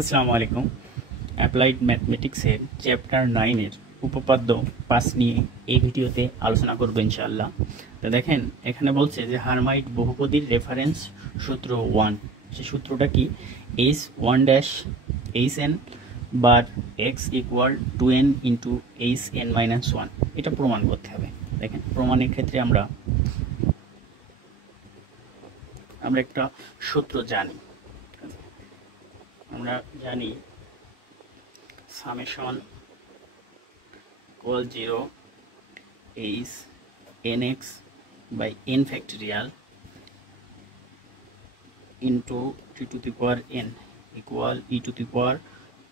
আসসালামু আলাইকুম। Applied ম্যাথমেটিক্সের chapter 9-এর উপপাদ্য 5 নিয়ে এই ভিডিওতে আলোচনা করব ইনশাআল্লাহ। তো দেখেন এখানে বলছে যে হারমাইট বহুপদীর রেফারেন্স সূত্র 1। সেই সূত্রটা কি? h1-hn বার x equal 2n into hn-1। এটা প্রমাণ করতে হবে। দেখেন প্রমাণের ক্ষেত্রে আমরা একটা সূত্র জানি। আমরা জানি summation equal 0 h nx by n factorial into t to the power n equal e to the power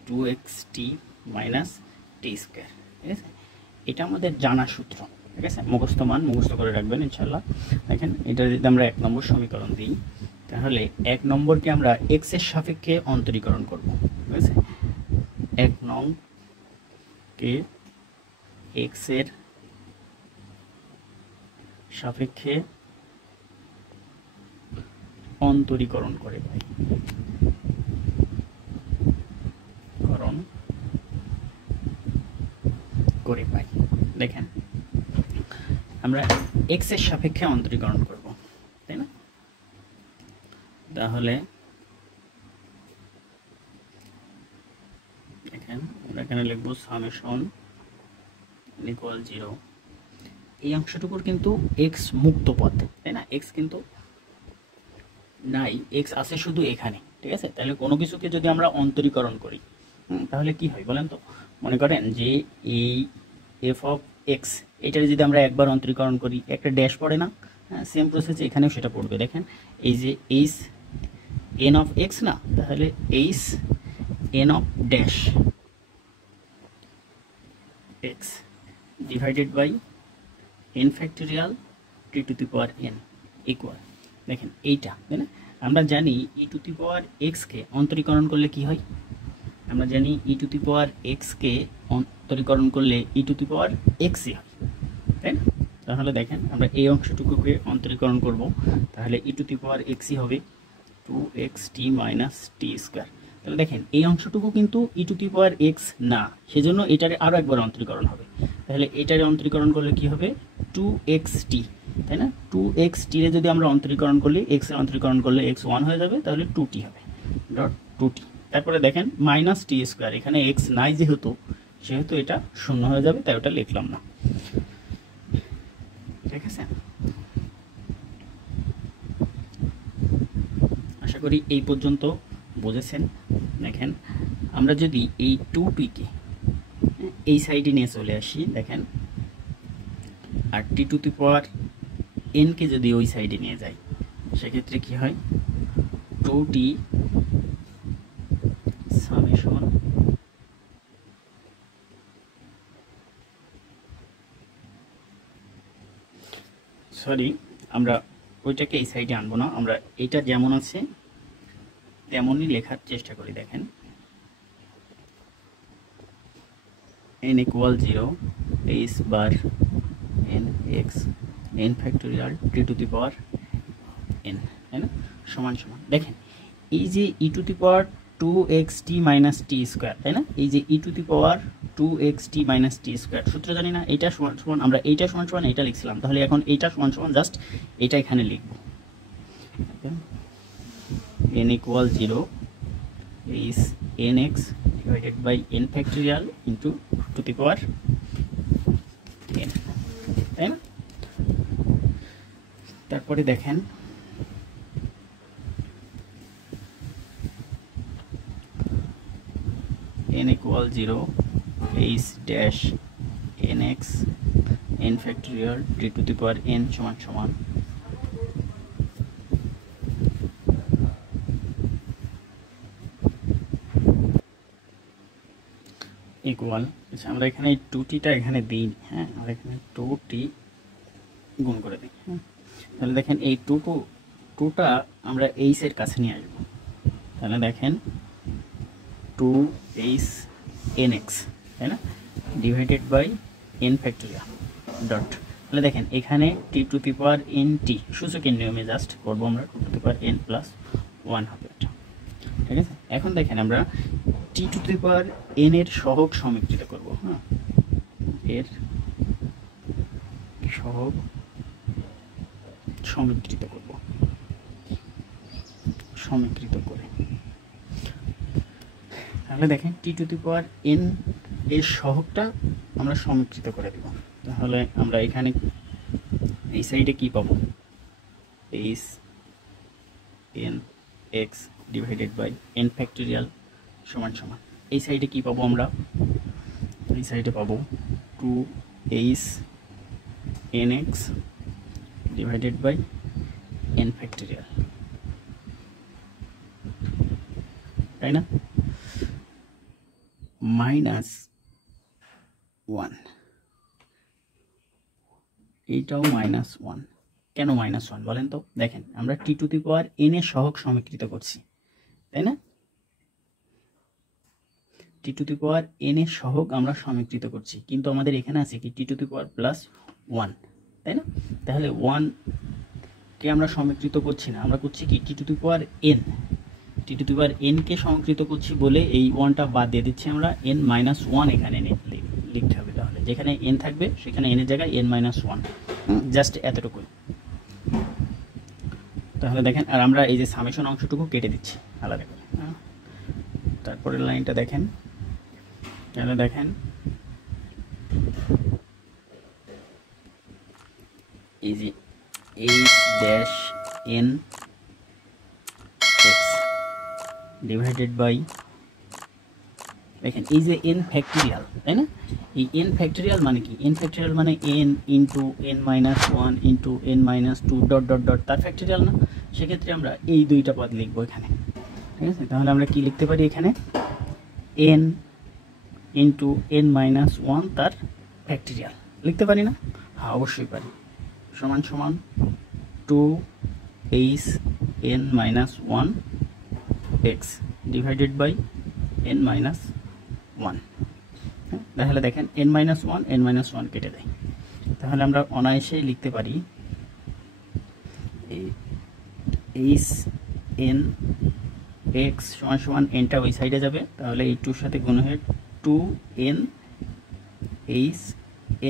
2xt minus t square. ঠিক আছে, এটা আমাদের জানা সূত্র। ঠিক আছে, মুখস্থ মান মুখস্থ করে রাখবেন ইনশাআল্লাহ। দেখেন এটা যদি আমরা 1 নম্বর সমীকরণ দিই তাহলে 1 নম্বরকে আমরা x এর সাপেক্ষে অন্তরীকরণ করব। ঠিক আছে, 1 নং কে x এর সাপেক্ষে অন্তরীকরণ করে পাই। দেখেন আমরা x এর সাপেক্ষে অন্তরীকরণ করব, তাই না? তাহলে দেখেন আমরা এখানে লিখব সামেশন ইকুয়াল 0। এই অংশটুকুর কিন্তু x মুক্ত পদ, তাই না? x কিন্তু নাই, x আছে শুধু এখানে। ঠিক আছে, তাহলে কোনো কিছুকে যদি আমরা অন্তরীকরণ করি তাহলে কি হয় বলেন তো? মনে করেন যে এই f অফ x এটারে যদি আমরা একবার অন্তরীকরণ করি একটা ড্যাশ পড়ে না? হ্যাঁ, সেম প্রসেসে এখানেও সেটা পড়বে। দেখেন এই যে h n অফ x না, তাহলে h n of dash x divided by n factorial t to the power n equal, দেখেন এইটা, তাই না? আমরা জানি e to the power x কে অন্তরীকরণ করলে কি হয়? আমরা জানি e to the power x কে অন্তরীকরণ করলে e to the power x ই হয়, তাই না? তাহলে দেখেন আমরা এই অংশটুকুকে অন্তরীকরণ করব, তাহলে e to the power x ই হবে 2xt মাইনাস t স্কয়ার। তাহলে দেখেন এই অংশটুকু কিন্তু e to the power x না, সেজন্য এটারে আরো একবার অন্তরীকরণ হবে। তাহলে এটারে অন্তরীকরণ করলে কি হবে? 2xt, তাই না? 2xt এর যদি আমরা অন্তরীকরণ করলে x এর অন্তরীকরণ করলে x 1 হয়ে যাবে, তাহলে 2t হবে ডট 2t। তারপরে দেখেন মাইনাস টি স্কয়ার, এখানে x নাই যেহেতু সেহেতু এটা শূন্য হয়ে যাবে, তাই ওটা লিখলাম না। ঠিক আছে, আশা করি এই পর্যন্ত বুঝেছেন। দেখেন আমরা যদি এই 2t কে এই সাইডে নিয়ে চলে আসি, দেখেন আর t to the power n কে যদি ওই সাইডে নিয়ে যাই সেক্ষেত্রে কি হয়? 2t সামেশন সরি আমরা ওইটাকে এই সাইডে আনবো না, আমরা এটা যেমন আছে তেমনই লেখার চেষ্টা করি। দেখেন n equal 0 h bar n x n factorial t to the power n, তাই না? সমান সমান দেখেন এই যে e to the power 2xt minus t square, তাই না? এই যে e to the power 2xt minus t square সূত্র জানি না, এটা সমান সমান আমরা এইটা সমান সমান এটা লিখছিলাম, তাহলে এখন এইটা সমান সমান জাস্ট এটা এখানে লিখব। n equal 0 is nx divided by n factorial into to the power n, তাই না? তারপরে দেখেন n equal 0 h dash nx n factorial t to the power n সমান সমান ইকুয়াল, আচ্ছা আমরা এখানে 2tটা এখানে দিই, হ্যাঁ আমরা এখানে 2t গুণ করে দিই। হ্যাঁ, তাহলে দেখেন এই 2টা আমরা h এর কাছে নিয়ে আসবো, তাহলে দেখেন 2h nx, তাই না? Divided by n factorial dot, তাহলে দেখেন এখানে t to the power n t সূচকের নিয়মে জাস্ট করবো আমরা, 2 to the power n plus 1 হবে এটা। ঠিক আছে। এখন দেখেন আমরা টি টু দি পাওয়ার এন এর সহগ সমীকৃত করব। হ্যাঁ, এর সহগ সমীকৃত করব, সমীকৃত করে তাহলে দেখেন টি টু দি পাওয়ার এন এর সহগটা আমরা সমীকৃত করে দেব। তাহলে আমরা এখানে এই সাইডে কি পাবো, H N X divided by N factorial সমান সমান, এই সাইডে কি পাবো আমরা, এই সাইডে পাবো 2h nx divided by n factorial, তাই না, -1, এইটাও -1। কেন -1 বলেন তো? দেখেন আমরা টি টু দি পাওয়ার এন এর সহগ সমীকৃত করছি, তাই না, টি টু দি পাওয়ার এন এর সহগ আমরা সমীকৃত করছি, কিন্তু আমাদের এখানে আছে কি টি টু দি পাওয়ার +1, তাই না। তাহলে 1 কে আমরা সমীকৃত করছি না, আমরা করছি কি T to the power N, T to the power N কে সমীকৃত করছি বলে এই 1টা বাদ দিয়ে দিচ্ছি আমরা, n-1 এখানে লিখতে হবে। তাহলে যেখানে n থাকবে সেখানে n এর জায়গায় n-1, জাস্ট এতটুকুই। তাহলে দেখেন, আর আমরা এই যে সামেশন অংশটুকু কেটে দিচ্ছি আলাদা করে। তারপরের লাইনটা দেখেন, তাহলে দেখেন এই যে h-n x ডিভাইডেড বাই, দেখেন এই যে n ফ্যাক্টোরিয়াল, তাই না, এই n ফ্যাক্টোরিয়াল মানে কি, n ফ্যাক্টোরিয়াল মানে n into n-1 into n-2 dot dot dot তার ফ্যাক্টোরিয়াল না, সেক্ষেত্রে আমরা এই দুইটা পদ লিখবো এখানে। ঠিক আছে, তাহলে আমরা কি লিখতে পারি এখানে, n ইন্টু n-1 তার ফ্যাক্টোরিয়াল লিখতে পারি না? হ্যাঁ, অবশ্যই পারি। সমান সমান 2h n-1 x divided by n-1। তাহলে দেখেন n-1 কেটে দেয়, তাহলে আমরা অনায়াসেই লিখতে পারি h n x সমান সমান nটা ওই সাইডে যাবে, তাহলে এই 2 সাথে গুণ হয়ে 2n h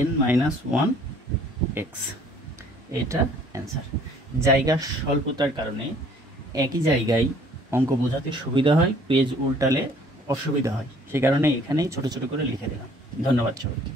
n-1 x, এটা অ্যান্সার। জায়গা স্বল্পতার কারণে একই জায়গায় অঙ্ক বোঝাতে সুবিধা হয়, পেজ উল্টালে অসুবিধা হয়, সে কারণে এখানেই ছোট ছোট করে লিখে দিলাম। ধন্যবাদ সবাইকে।